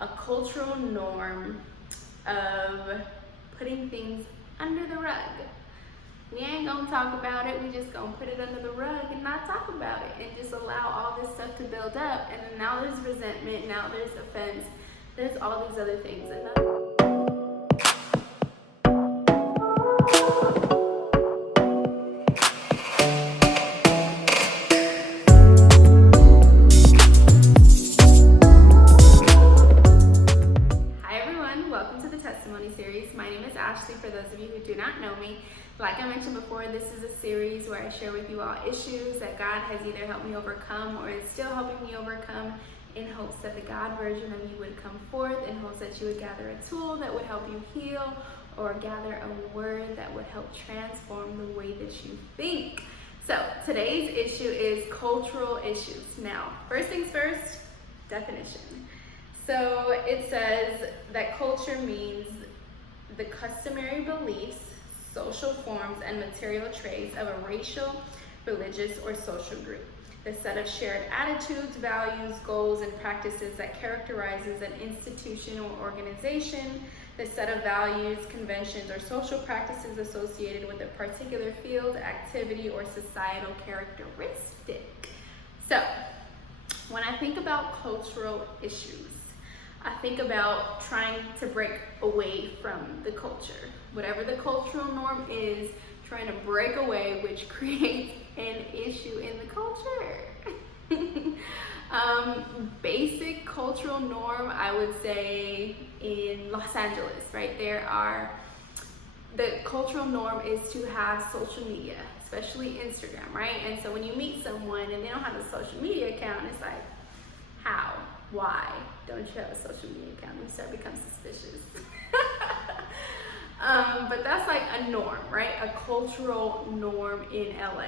a cultural norm of putting things under the rug. We ain't gonna talk about it, we just gonna put it under the rug and not talk about it and just allow all this stuff to build up, and then now there's resentment, now there's offense, there's all these other things. For those of you who do not know me, like I mentioned before, this is a series where I share with you all issues that God has either helped me overcome or is still helping me overcome, in hopes that the God version of you would come forth, in hopes that you would gather a tool that would help you heal, or gather a word that would help transform the way that you think. So today's issue is cultural issues. Now, first things first, definition. So it says that culture means the customary beliefs, social forms, and material traits of a racial, religious, or social group. The set of shared attitudes, values, goals, and practices that characterizes an institution or organization. The set of values, conventions, or social practices associated with a particular field, activity, or societal characteristic. So, when I think about cultural issues, I think about trying to break away from the culture. Whatever the cultural norm is, trying to break away, which creates an issue in the culture. Basic cultural norm, I would say in Los Angeles, right? The cultural norm is to have social media, especially Instagram, right? And so when you meet someone and they don't have a social media account, it's like, how? Why don't you have a social media account? You start to become suspicious. But that's like a norm, right? A cultural norm in LA.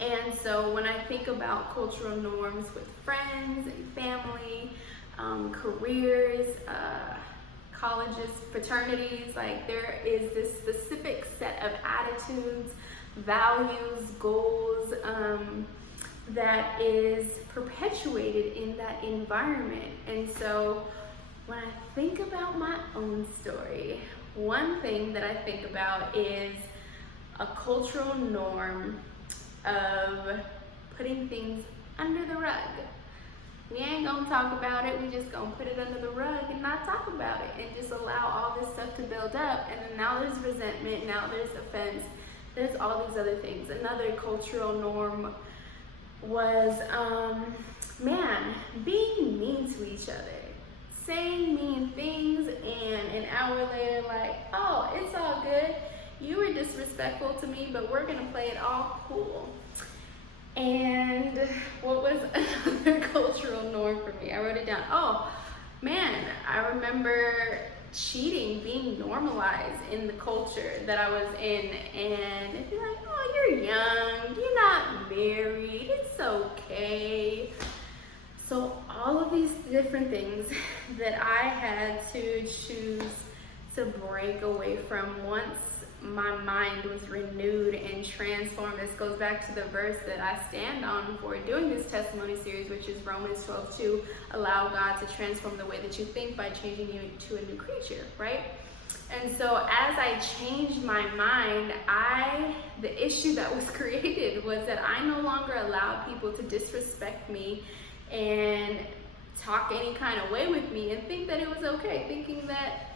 And so when I think about cultural norms with friends and family, careers, colleges, fraternities, like there is this specific set of attitudes, values, goals, that is perpetuated in that environment. And so when I think about my own story, one thing that I think about is a cultural norm of putting things under the rug. We ain't gonna talk about it, we just gonna put it under the rug and not talk about it and just allow all this stuff to build up, and then now there's resentment, now there's offense, there's all these other things. Another cultural norm was, being mean to each other, saying mean things, and an hour later, like, oh, it's all good, you were disrespectful to me, but we're gonna play it all cool. And what was another cultural norm for me? I wrote it down. Oh man, I remember cheating being normalized in the culture that I was in, and it'd be like, oh, you're young, you're not married, it's okay. So all of these different things that I had to choose to break away from once my mind was renewed and transformed. This goes back to the verse that I stand on for doing this testimony series, which is Romans 12:2. Allow God to transform the way that you think by changing you to a new creature, right? And so as I changed my mind, the issue that was created was that I no longer allowed people to disrespect me and talk any kind of way with me and think that it was okay, thinking that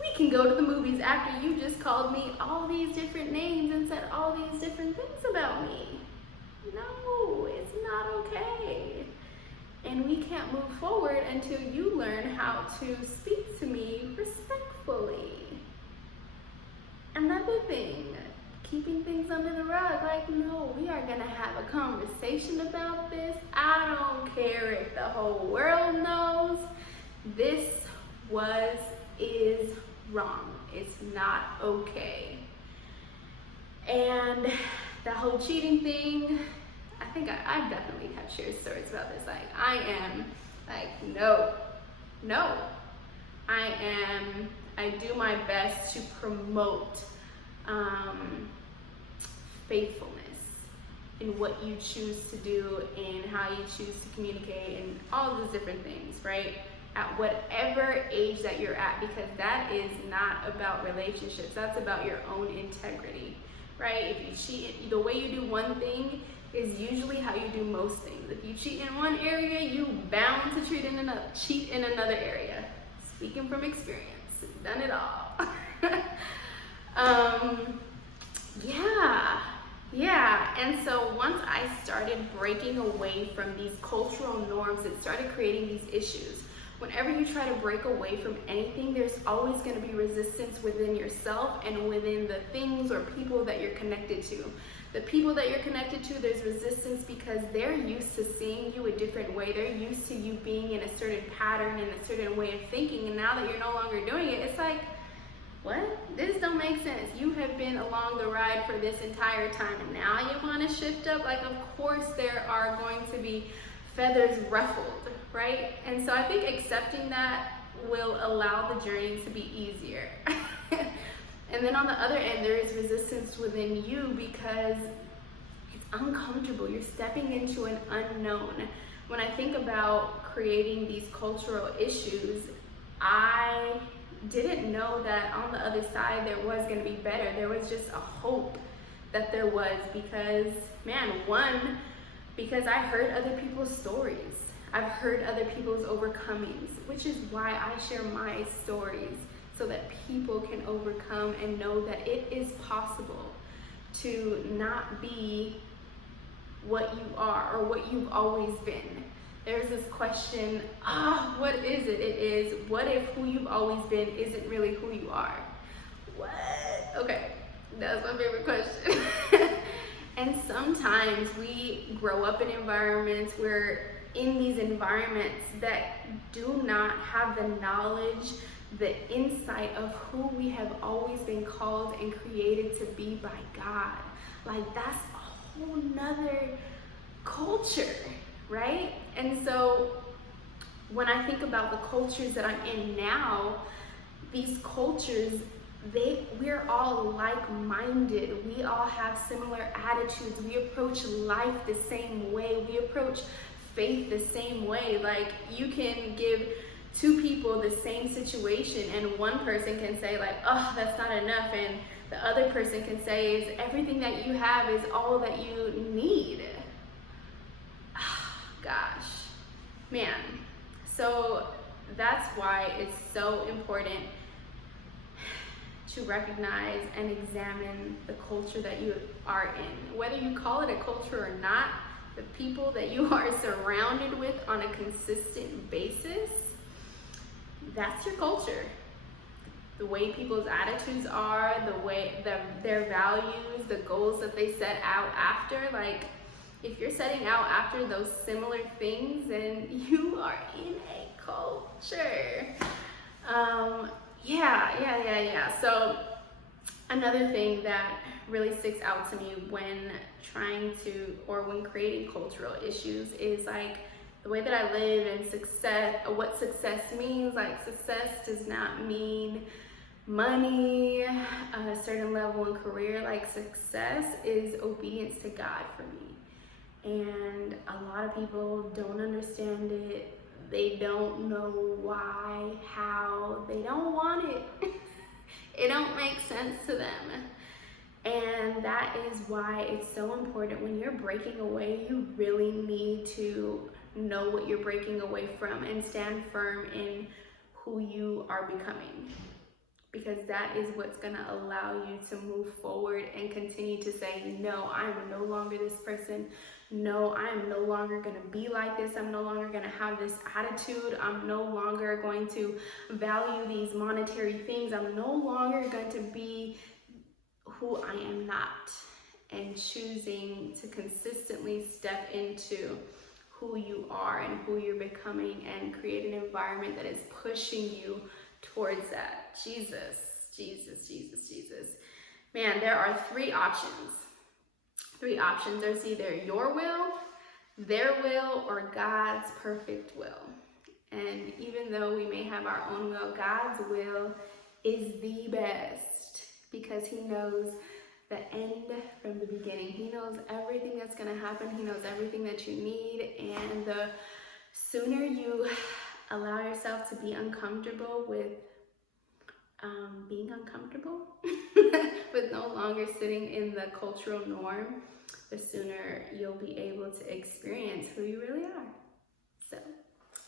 we can go to the movies after you just called me all these different names and said all these different things about me. No, it's not okay. And we can't move forward until you learn how to speak to me respectfully. Another thing, keeping things under the rug, like, no, we are gonna have a conversation about this. I don't care if the whole world knows. This is wrong. It's not okay. And the whole cheating thing, I think I definitely have shared stories about this. Like, I am like, no. I do my best to promote faithfulness in what you choose to do and how you choose to communicate and all of those different things, right? at whatever age that you're at, because that is not about relationships. That's about your own integrity, right? If you cheat, the way you do one thing is usually how you do most things. If you cheat in one area, you bound to cheat in another area. Speaking from experience, done it all. Yeah, and so once I started breaking away from these cultural norms, it started creating these issues. Whenever you try to break away from anything, there's always going to be resistance within yourself and within the things or people that you're connected to. The people that you're connected to, there's resistance because they're used to seeing you a different way. They're used to you being in a certain pattern and a certain way of thinking, and now that you're no longer doing it, it's like, what? This don't make sense. You have been along the ride for this entire time, and now you want to shift up? Like, of course there are going to be feathers ruffled, right? And so I think accepting that will allow the journey to be easier. And then on the other end, there is resistance within you because it's uncomfortable. You're stepping into an unknown. When I think about creating these cultural issues, I didn't know that on the other side there was going to be better. There was just a hope that there was because, because I heard other people's stories. I've heard other people's overcomings, which is why I share my stories, so that people can overcome and know that it is possible to not be what you are or what you've always been. There's this question, what is it? It is, what if who you've always been isn't really who you are? What? Okay, that's my favorite question. And sometimes we grow up in environments where in these environments that do not have the knowledge, the insight of who we have always been called and created to be by God. Like, that's a whole nother culture, right? And so when I think about the cultures that I'm in now, these cultures, we're all like-minded. We all have similar attitudes. We approach life the same way. We approach faith the same way. Like, you can give two people the same situation and one person can say like, oh, that's not enough, and the other person can say is everything that you have is all that you need. Gosh, man. So that's why it's so important to recognize and examine the culture that you are in. Whether you call it a culture or not, the people that you are surrounded with on a consistent basis, that's your culture. The way people's attitudes are, the way their values, the goals that they set out after. Like, if you're setting out after those similar things, then you are in a culture. Yeah. So another thing that really sticks out to me when when creating cultural issues is like the way that I live and success, what success means. Like, success does not mean money, a certain level in career. Like, success is obedience to God for me. And a lot of people don't understand it. They don't know why, how, they don't want it. It don't make sense to them. And that is why it's so important when you're breaking away, you really need to know what you're breaking away from and stand firm in who you are becoming. Because that is what's gonna allow you to move forward and continue to say, no, I'm no longer this person. No, I'm no longer gonna be like this. I'm no longer gonna have this attitude. I'm no longer going to value these monetary things. I'm no longer going to be who I am not. And choosing to consistently step into who you are and who you're becoming and create an environment that is pushing you towards that. Jesus. Man, there are three options. There's either your will, their will, or God's perfect will. And even though we may have our own will, God's will is the best because He knows the end from the beginning. He knows everything that's going to happen. He knows everything that you need. And the sooner you allow yourself to be uncomfortable with being uncomfortable, with no longer sitting in the cultural norm, the sooner you'll be able to experience who you really are. So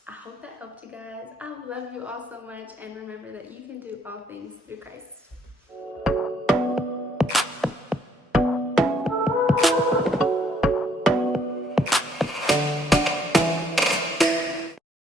I hope that helped you guys. I love you all so much, and remember that you can do all things through Christ.